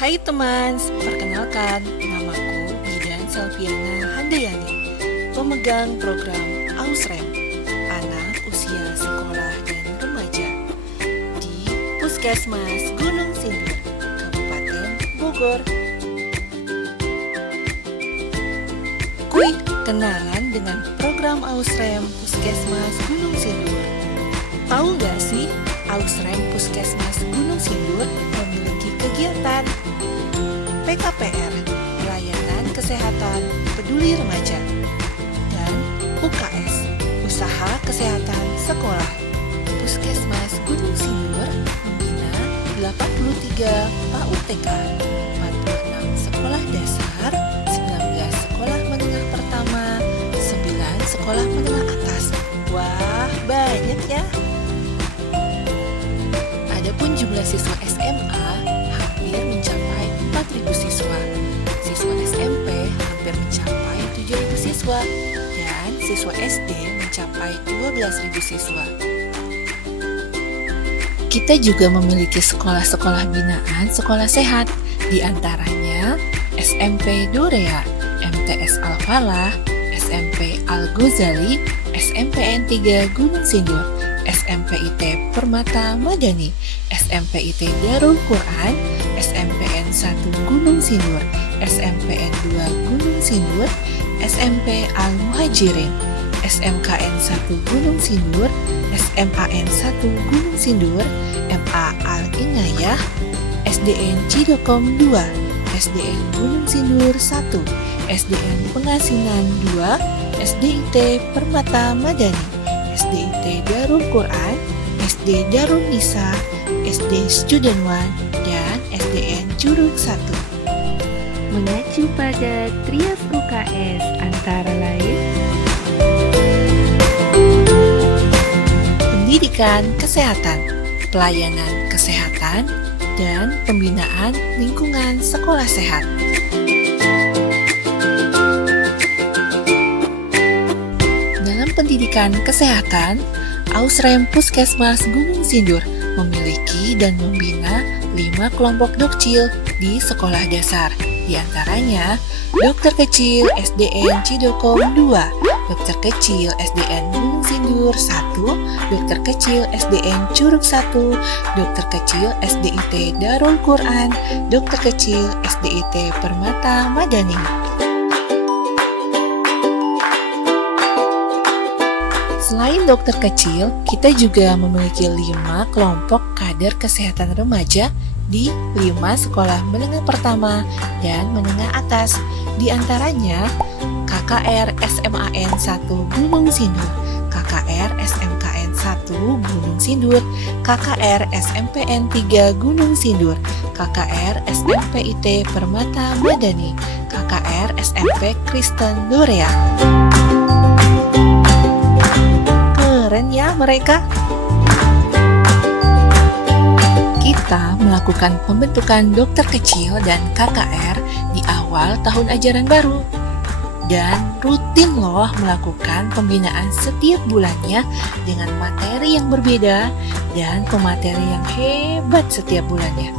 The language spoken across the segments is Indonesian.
Hai teman, perkenalkan, namaku Bidan Selviana Handayani, pemegang program Ausrem, anak usia sekolah dan remaja, di Puskesmas Gunung Sindur, Kabupaten Bogor. Kuy, kenalan dengan program Ausrem Puskesmas Gunung Sindur. Tahu gak sih, Ausrem Puskesmas Gunung Sindur memiliki kegiatan PKPR, Pelayanan Kesehatan Peduli Remaja, dan UKS, Usaha Kesehatan Sekolah. Puskesmas Gunung Sindur membina 83 PAUD TK, 46 sekolah dasar, 19 sekolah menengah pertama, 9 sekolah menengah atas. Wah, banyak ya! Adapun jumlah siswa SMA hampir mencapai 4.000 siswa. Siswa SMP hampir mencapai 7.000 siswa dan siswa SD mencapai 12.000 siswa. Kita juga memiliki sekolah-sekolah binaan sekolah sehat, di antaranya SMP Dorea, MTS Al-Falah, SMP Al-Ghazali, SMPN 3 Gunung Sindur, SMPIT Permata Madani, SMPIT Darul Quran, SMPN 1 Gunung Sindur, SMPN 2 Gunung Sindur, SMP Al-Muhajirin, SMKN 1 Gunung Sindur, SMAN 1 Gunung Sindur, MA Al-Inayah, SDN Cidokom 2, SDN Gunung Sindur 1, SDN Pengasinan 2, SDIT Permata Madani, SDIT Darul Quran, SD Darul Nisa, SD Student One, dan SDN Curug 1. Mengacu pada Trias UKS antara lain Pendidikan Kesehatan, Pelayanan Kesehatan, dan Pembinaan Lingkungan Sekolah Sehat. Dalam pendidikan kesehatan, Ausrem Puskesmas Gunung Sindur memiliki dan membina 5 kelompok dokcil di sekolah dasar, di antaranya Dokter Kecil SDN Cidokom 2, Dokter Kecil SDN Gunung Sindur 1, Dokter Kecil SDN Curug 1, Dokter Kecil SDIT Darul Quran, Dokter Kecil SDIT Permata Madani. Selain dokter kecil, kita juga memiliki 5 kelompok kader kesehatan remaja di 5 sekolah menengah pertama dan menengah atas, di antaranya KKR SMAN 1 Gunung Sindur, KKR SMKN 1 Gunung Sindur, KKR SMPN 3 Gunung Sindur, KKR SMPIT Permata Madani, KKR SMP Kristen Dorea. Keren ya mereka. Kita melakukan pembentukan dokter kecil dan KKR di awal tahun ajaran baru. Dan rutin loh melakukan pembinaan setiap bulannya dengan materi yang berbeda dan pemateri yang hebat setiap bulannya.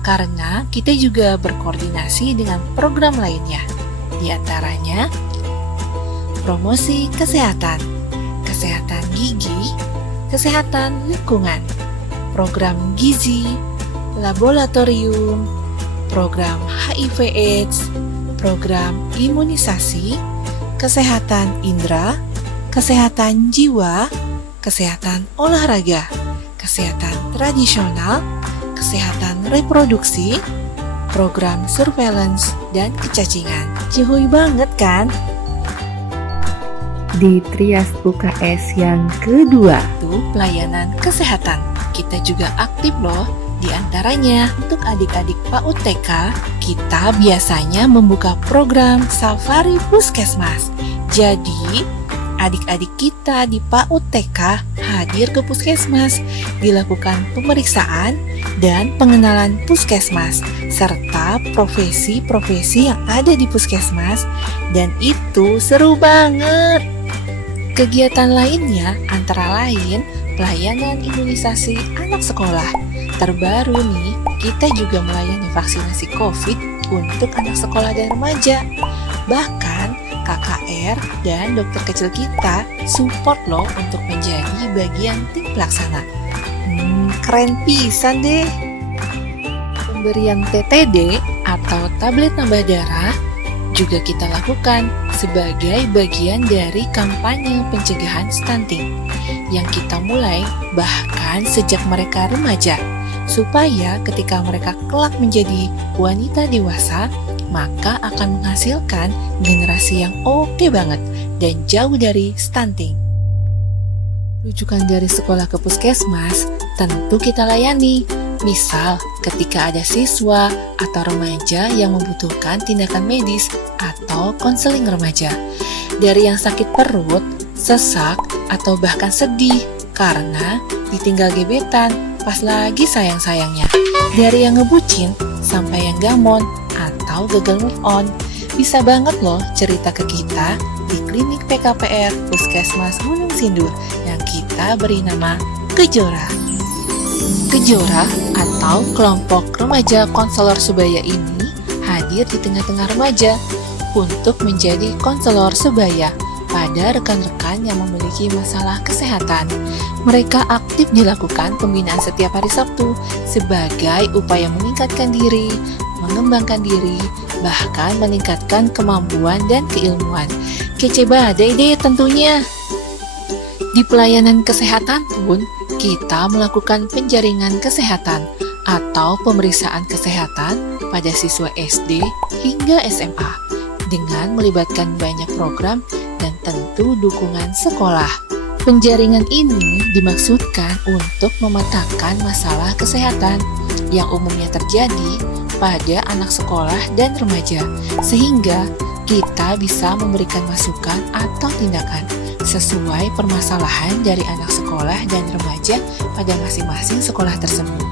Karena kita juga berkoordinasi dengan program lainnya, di antaranya promosi kesehatan, kesehatan gigi, kesehatan lingkungan, program gizi, laboratorium, program HIV/AIDS, program imunisasi, kesehatan indera, kesehatan jiwa, kesehatan olahraga, kesehatan tradisional, kesehatan reproduksi, program surveillance, dan kecacingan. Cihuy banget kan? di Trias UKS yang kedua. Itu pelayanan kesehatan. Kita juga aktif loh. Di antaranya, untuk adik-adik PAUD TK, kita biasanya membuka program Safari Puskesmas. Jadi, adik-adik kita di PAUD TK hadir ke Puskesmas, dilakukan pemeriksaan dan pengenalan Puskesmas, serta profesi-profesi yang ada di Puskesmas, dan itu seru banget. Kegiatan lainnya antara lain pelayanan imunisasi anak sekolah. Terbaru nih, Kita juga melayani vaksinasi COVID untuk anak sekolah dan remaja. Bahkan KKR dan dokter kecil kita support loh untuk menjadi bagian tim pelaksana. Keren pisan deh. Pemberian TTD atau tablet tambah darah juga kita lakukan sebagai bagian dari kampanye pencegahan stunting yang kita mulai bahkan sejak mereka remaja, supaya ketika mereka kelak menjadi wanita dewasa, maka akan menghasilkan generasi yang oke banget dan jauh dari stunting. Rujukan dari sekolah ke puskesmas tentu kita layani. Misal, ketika ada siswa atau remaja yang membutuhkan tindakan medis atau konseling remaja. Dari yang sakit perut, sesak, atau bahkan sedih karena ditinggal gebetan pas lagi sayang-sayangnya. Dari yang ngebucin sampai yang gamon atau gagal move on. Bisa banget loh cerita ke kita di klinik PKPR Puskesmas Gunung Sindur yang kita beri nama Kejora. Kejora atau kelompok remaja konselor sebaya ini hadir di tengah-tengah remaja untuk menjadi konselor sebaya pada rekan-rekan yang memiliki masalah kesehatan. Mereka aktif dilakukan pembinaan setiap hari Sabtu sebagai upaya meningkatkan diri, mengembangkan diri, bahkan meningkatkan kemampuan dan keilmuan. Kece badai deh tentunya. Di pelayanan kesehatan pun, kita melakukan penjaringan kesehatan atau pemeriksaan kesehatan pada siswa SD hingga SMA dengan melibatkan banyak program dan tentu dukungan sekolah. Penjaringan ini dimaksudkan untuk memetakan masalah kesehatan yang umumnya terjadi pada anak sekolah dan remaja, sehingga kita bisa memberikan masukan atau tindakan sesuai permasalahan dari anak sekolah dan remaja pada masing-masing sekolah tersebut.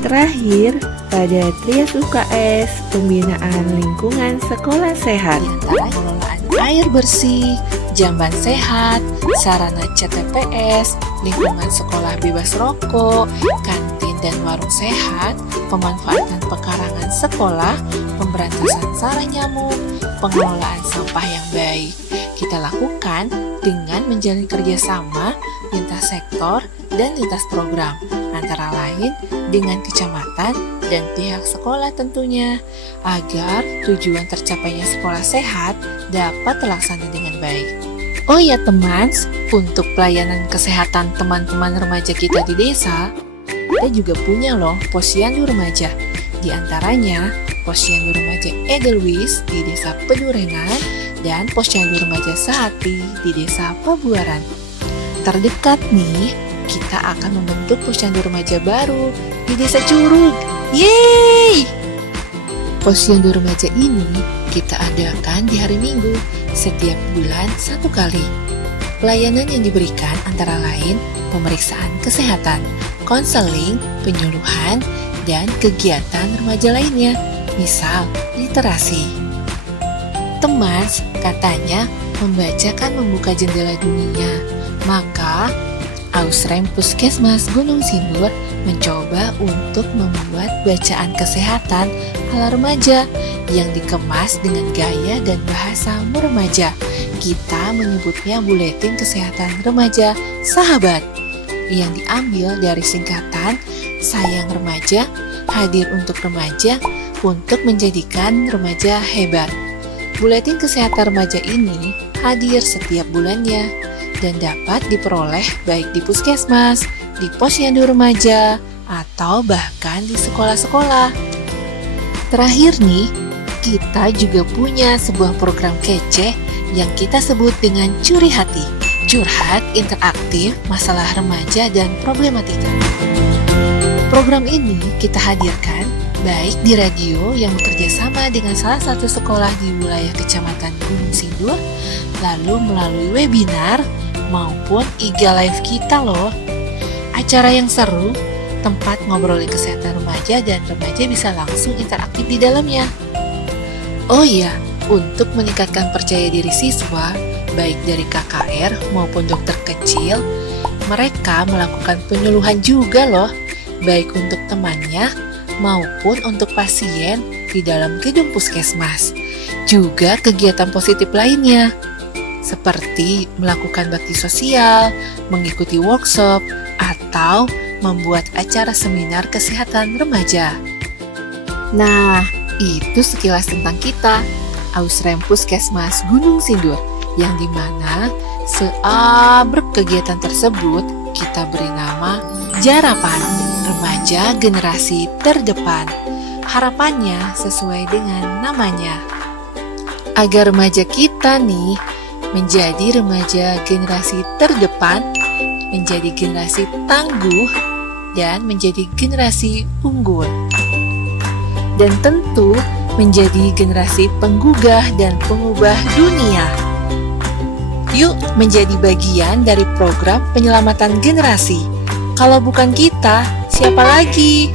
Terakhir, pada Trias UKS, pembinaan lingkungan sekolah sehat. Di antara pengelolaan air bersih, jamban sehat, sarana CTPS, lingkungan sekolah bebas rokok, kantin dan warung sehat, pemanfaatan pekarangan sekolah, pemberantasan sarang nyamuk, pengelolaan sampah yang baik. Kita lakukan dengan menjalin kerjasama lintas sektor dan lintas program, antara lain dengan kecamatan dan pihak sekolah tentunya, agar tujuan tercapainya sekolah sehat dapat terlaksana dengan baik. Oh ya teman, untuk pelayanan kesehatan teman-teman remaja kita di desa, kita juga punya loh posyandu remaja. Di antaranya, posyandu remaja Edelweiss di desa Pedurenan dan posyandu remaja Sehati di desa Pabuaran. Terdekat nih, kita akan membentuk posyandu remaja baru di desa Curug. Yeay! Posyandu remaja ini kita adakan di hari Minggu setiap bulan 1 kali. Pelayanan yang diberikan antara lain pemeriksaan kesehatan, konseling, penyuluhan, dan kegiatan remaja lainnya, misal literasi. Teman, katanya membacakan membuka jendela dunia. Maka, Ausrem Puskesmas Gunung Sindur mencoba untuk membuat bacaan kesehatan ala remaja yang dikemas dengan gaya dan bahasa meremaja. Kita menyebutnya Buletin Kesehatan Remaja Sahabat yang diambil dari singkatan Sayang Remaja, hadir untuk remaja, untuk menjadikan remaja hebat. Buletin Kesehatan Remaja ini hadir setiap bulannya dan dapat diperoleh baik di puskesmas, di posyandu remaja, atau bahkan di sekolah-sekolah. Terakhir nih, kita juga punya sebuah program kece yang kita sebut dengan Curi Hati, curhat interaktif masalah remaja dan problematika. Program ini kita hadirkan baik di radio yang bekerja sama dengan salah satu sekolah di wilayah Kecamatan Gunung Sindur, lalu melalui webinar maupun IG Live kita loh. Acara yang seru, tempat ngobrolin kesehatan remaja dan remaja bisa langsung interaktif di dalamnya. Oh iya, untuk meningkatkan percaya diri siswa, baik dari KKR maupun dokter kecil, mereka melakukan penyuluhan juga loh, baik untuk temannya maupun untuk pasien di dalam gedung puskesmas. Juga kegiatan positif lainnya, seperti melakukan bakti sosial, mengikuti workshop, atau membuat acara seminar kesehatan remaja. Nah, itu sekilas tentang kita, Ausrem Puskesmas Gunung Sindur, yang dimana seabrek kegiatan tersebut kita beri nama Jarapan Remaja Generasi Terdepan. Harapannya sesuai dengan namanya, agar remaja kita nih menjadi remaja generasi terdepan, menjadi generasi tangguh, dan menjadi generasi unggul. Dan tentu menjadi generasi penggugah dan pengubah dunia. Yuk menjadi bagian dari program penyelamatan generasi. Kalau bukan kita, siapa lagi?